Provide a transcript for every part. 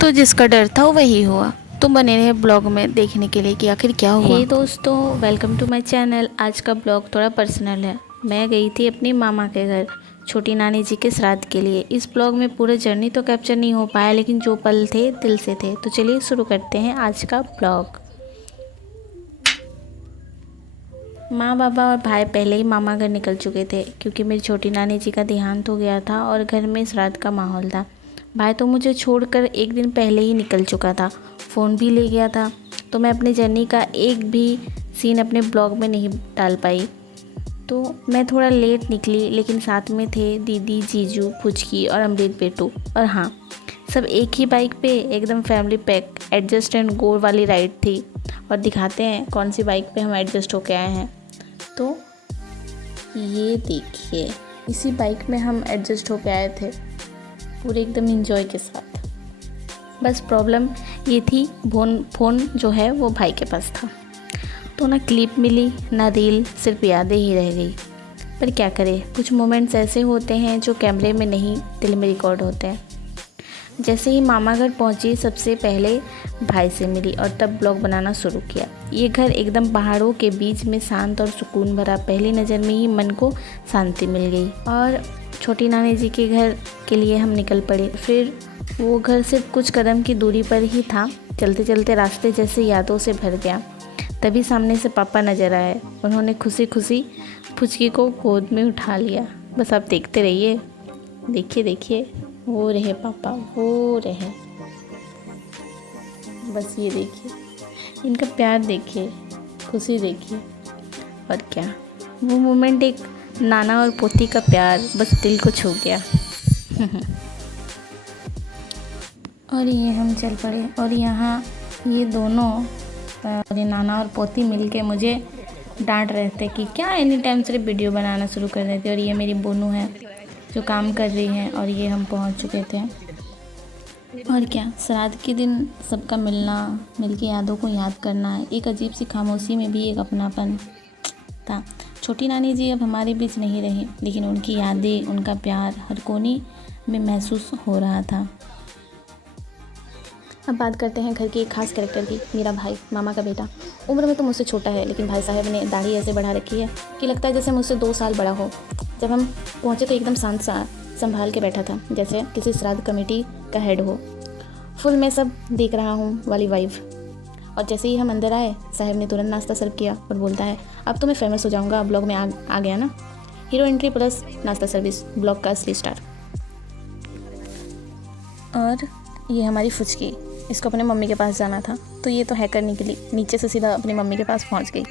तो जिसका डर था वही हुआ। तो बने रहे ब्लॉग में देखने के लिए कि आखिर क्या हुआ। हे दोस्तों, वेलकम टू माय चैनल। आज का ब्लॉग थोड़ा पर्सनल है। मैं गई थी अपनी मामा के घर छोटी नानी जी के श्राद्ध के लिए। इस ब्लॉग में पूरा जर्नी तो कैप्चर नहीं हो पाया, लेकिन जो पल थे दिल से थे। तो चलिए शुरू करते हैं आज का ब्लॉग। माँ बाबा और भाई पहले ही मामा घर निकल चुके थे, क्योंकि मेरी छोटी नानी जी का देहांत हो गया था और घर में श्राद्ध का माहौल था। भाई तो मुझे छोड़कर एक दिन पहले ही निकल चुका था, फ़ोन भी ले गया था। तो मैं अपनी जर्नी का एक भी सीन अपने ब्लॉग में नहीं डाल पाई। तो मैं थोड़ा लेट निकली, लेकिन साथ में थे दीदी, जीजू, फुचकी और अमृत बेटू। और हाँ, सब एक ही बाइक पे, एकदम family pack adjust and go वाली राइड थी। और दिखाते हैं कौन सी बाइक पे हम एडजस्ट होके आए हैं। तो ये देखिए, इसी बाइक में हम एडजस्ट होके आए थे, पूरे एकदम एंजॉय के साथ। बस प्रॉब्लम ये थी, फ़ोन जो है वो भाई के पास था। तो ना क्लिप मिली ना रील, सिर्फ यादें ही रह गई। पर क्या करें, कुछ मोमेंट्स ऐसे होते हैं जो कैमरे में नहीं, दिल में रिकॉर्ड होते हैं। जैसे ही मामा घर पहुंची, सबसे पहले भाई से मिली और तब ब्लॉग बनाना शुरू किया। ये घर एकदम पहाड़ों के बीच में शांत और सुकून भरा। पहली नज़र में ही मन को शांति मिल गई और छोटी नानी जी के घर के लिए हम निकल पड़े। फिर वो घर सिर्फ कुछ कदम की दूरी पर ही था। चलते चलते रास्ते जैसे यादों से भर गया। तभी सामने से पापा नज़र आए। उन्होंने खुशी खुशी फुचकी को गोद में उठा लिया। बस आप देखते रहिए, देखिए देखिए, वो रहे पापा, वो रहे। बस ये देखिए, इनका प्यार देखिए, खुशी देखिए। और क्या, वो मोमेंट, एक नाना और पोती का प्यार बस दिल को छू गया। और ये हम चल पड़े। और यहाँ ये दोनों नाना और पोती मिलके मुझे डांट रहे थे कि क्या एनी टाइम सिर्फ वीडियो बनाना शुरू कर देते। और ये मेरी बोनू है जो काम कर रही है। और ये हम पहुंच चुके थे। और क्या, श्राद्ध के दिन सबका मिलना, मिलके यादों को याद करना, एक अजीब सी खामोशी में भी एक अपनापन था। छोटी नानी जी अब हमारे बीच नहीं रही, लेकिन उनकी यादें, उनका प्यार हर कोने में महसूस हो रहा था। अब बात करते हैं घर के एक खास कैरेक्टर की, मेरा भाई, मामा का बेटा। उम्र में तो मुझसे छोटा है, लेकिन भाई साहब ने दाढ़ी ऐसे बढ़ा रखी है कि लगता है जैसे मुझसे 2 साल बड़ा हो। जब हम पहुँचे तो एकदम शांत सा संभाल के बैठा था, जैसे किसी श्राद्ध कमेटी का हेड हो। फुल में सब देख रहा हूँ वाली वाइफ। और जैसे ही हम अंदर आए, साहब ने तुरंत नाश्ता सर्व किया और बोलता है, अब तो मैं फेमस हो जाऊँगा, ब्लॉग में आ गया ना। हीरो एंट्री प्लस नाश्ता सर्विस, ब्लॉग का असली स्टार। और ये हमारी फुचकी, इसको अपने मम्मी के पास जाना था, तो ये तो हैकर निकली, नीचे से सीधा अपनी मम्मी के पास पहुंच गई।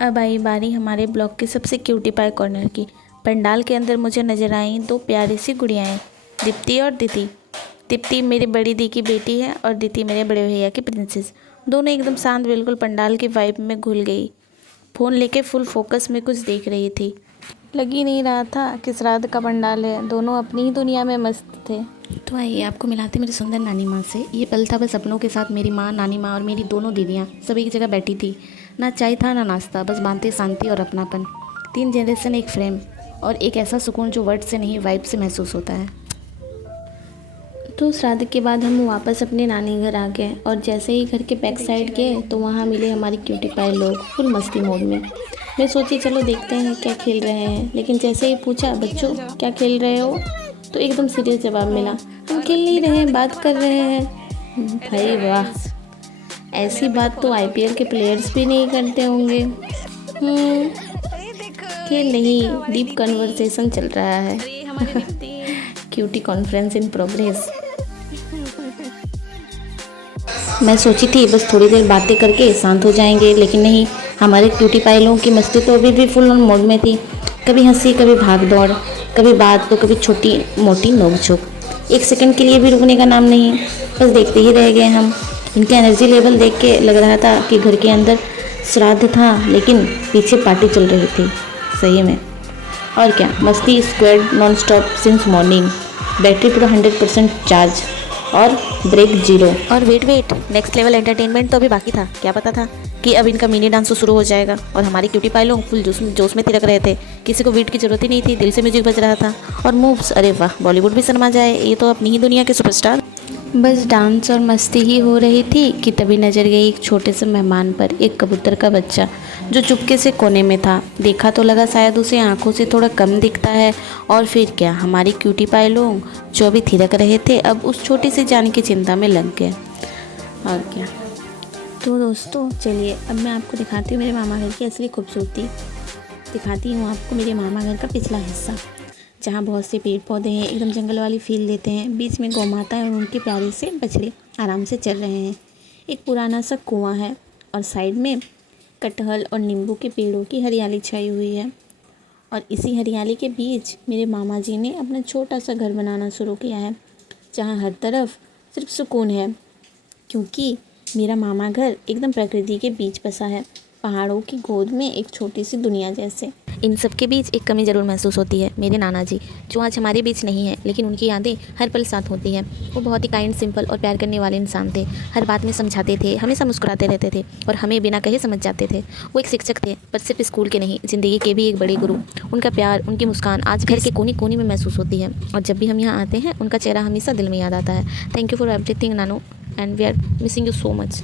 अब आई बारी हमारे ब्लॉग की सबसे क्यूटी पाई कॉर्नर की। पंडाल के अंदर मुझे नज़र आई 2 प्यारी सी गुड़ियाएँ, दीप्ति और दिति। दीप्ति मेरी बड़ी दी की बेटी है और दिति मेरे बड़े भैया की प्रिंसेस। दोनों एकदम शांत, बिल्कुल पंडाल की वाइब में घुल गई। फ़ोन लेके फुल फोकस में कुछ देख रही थी। लग ही नहीं रहा था कि श्राद्ध का पंडाल है। दोनों अपनी ही दुनिया में मस्त थे। तो आइए आपको मिलाते मेरी सुंदर नानी माँ से। ये पल था बस अपनों के साथ। मेरी माँ, नानी माँ और मेरी दोनों दीदियाँ सब एक जगह बैठी थी। ना चाय था ना नाश्ता, बस बांधते शांति और अपनापन। 3 जनरेशन एक फ्रेम, और एक ऐसा सुकून जो वर्ड से नहीं, वाइब से महसूस होता है। तो श्राद्ध के बाद हम वापस अपने नानी घर आ गए। और जैसे ही घर के बैक साइड गए तो वहाँ मिले हमारी क्यूटी पाई लोग, फुल मस्ती मोड में। मैं सोची चलो देखते हैं क्या खेल रहे हैं, लेकिन जैसे ही पूछा, बच्चों क्या खेल रहे हो, तो एकदम सीरियस जवाब मिला, हम खेल नहीं रहे हैं, बात कर रहे हैं। भाई वाह, ऐसी बात तो IPL के प्लेयर्स भी नहीं करते होंगे। खेल नहीं, डीप कन्वर्सेशन चल रहा है। क्यूटी कॉन्फ्रेंस इन प्रोग्रेस। मैं सोची थी बस थोड़ी देर बातें करके शांत हो जाएंगे, लेकिन नहीं, हमारे क्यूटी पायलों की मस्ती तो अभी भी फुल ऑन मोड में थी। कभी हंसी, कभी भाग दौड़, कभी बात तो कभी छोटी मोटी नोक-झोंक। एक सेकंड के लिए भी रुकने का नाम नहीं, बस देखते ही रह गए हम। इनका एनर्जी लेवल देख के लग रहा था कि घर के अंदर श्राद्ध था, लेकिन पीछे पार्टी चल रही थी सही में। और क्या, मस्ती squad non stop since morning. Battery पूरा 100% चार्ज और ब्रेक 0। और वेट, नेक्स्ट लेवल एंटरटेनमेंट तो अभी बाकी था। क्या पता था कि अब इनका मिनी डांस तो शुरू हो जाएगा। और हमारे क्यूटी पाई लोग फुल जोश में थिरक रहे थे। किसी को वेट की ज़रूरत ही नहीं थी, दिल से म्यूजिक बज रहा था। और मूव्स, अरे वाह, बॉलीवुड भी शर्मा जाए, ये तो अपनी ही दुनिया के सुपरस्टार। बस डांस और मस्ती ही हो रही थी कि तभी नज़र गई एक छोटे से मेहमान पर, एक कबूतर का बच्चा जो चुपके से कोने में था। देखा तो लगा शायद उसे आंखों से थोड़ा कम दिखता है, और फिर क्या, हमारी क्यूटी पाई लोग जो अभी थिरक रहे थे अब उस छोटी सी जान की चिंता में लग गए। और क्या। तो दोस्तों चलिए अब मैं आपको दिखाती हूँ मेरे मामा घर की असली खूबसूरती। दिखाती हूँ आपको मेरे मामा घर का पिछला हिस्सा, जहाँ बहुत से पेड़ पौधे हैं, एकदम जंगल वाली फील देते हैं। बीच में गौ माता है और उनके प्यारे से बछड़े आराम से चल रहे हैं। एक पुराना सा कुआं है और साइड में कटहल और नींबू के पेड़ों की हरियाली छाई हुई है। और इसी हरियाली के बीच मेरे मामा जी ने अपना छोटा सा घर बनाना शुरू किया है, जहाँ हर तरफ सिर्फ सुकून है, क्योंकि मेरा मामा घर एकदम प्रकृति के बीच बसा है, पहाड़ों की गोद में एक छोटी सी दुनिया जैसे। इन सब के बीच एक कमी ज़रूर महसूस होती है, मेरे नाना जी जो आज हमारे बीच नहीं है, लेकिन उनकी यादें हर पल साथ होती हैं। वो बहुत ही काइंड, सिंपल और प्यार करने वाले इंसान थे। हर बात में समझाते थे, हमेशा मुस्कुराते रहते थे और हमें बिना कहे समझ जाते थे। वो एक शिक्षक थे, पर सिर्फ स्कूल के नहीं, ज़िंदगी के भी एक बड़े गुरु। उनका प्यार, उनकी मुस्कान आज घर के कोने कोने में महसूस होती है, और जब भी हम यहाँ आते हैं उनका चेहरा हमेशा दिल में याद आता है। थैंक यू फॉर एवरीथिंग नानू, and we are missing you so much.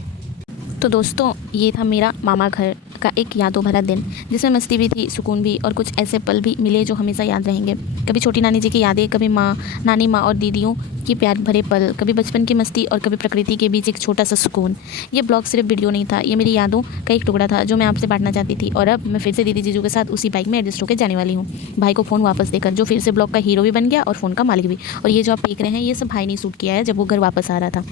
तो दोस्तों ये था मेरा मामा घर का एक यादों भरा दिन, जिसमें मस्ती भी थी, सुकून भी, और कुछ ऐसे पल भी मिले जो हमेशा याद रहेंगे। कभी छोटी नानी जी की यादें, कभी नानी माँ और दीदियों की प्यार भरे पल, कभी बचपन की मस्ती, और कभी प्रकृति के बीच एक छोटा सा सुकून। ये ब्लॉग सिर्फ वीडियो नहीं था, ये मेरी यादों का एक टुकड़ा था जो मैं आपसे बांटना चाहती थी। और अब मैं फिर से दीदी जीजू के साथ उसी बाइक में एडजस्ट होकर जाने वाली हूँ, भाई को फ़ोन वापस देकर, जो फिर से ब्लॉग का हीरो भी बन गया और फ़ोन का मालिक भी। और ये जो आप देख रहे हैं ये सब भाई ने शूट किया है जब वो घर वापस आ रहा था।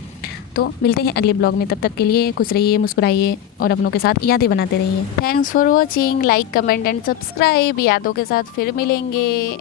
तो मिलते हैं अगले ब्लॉग में, तब तक के लिए खुश रहिए, मुस्कुराइए और अपनों के साथ यादें बनाते रहिए। Thanks for watching, like comment and subscribe. यादों के साथ फिर मिलेंगे।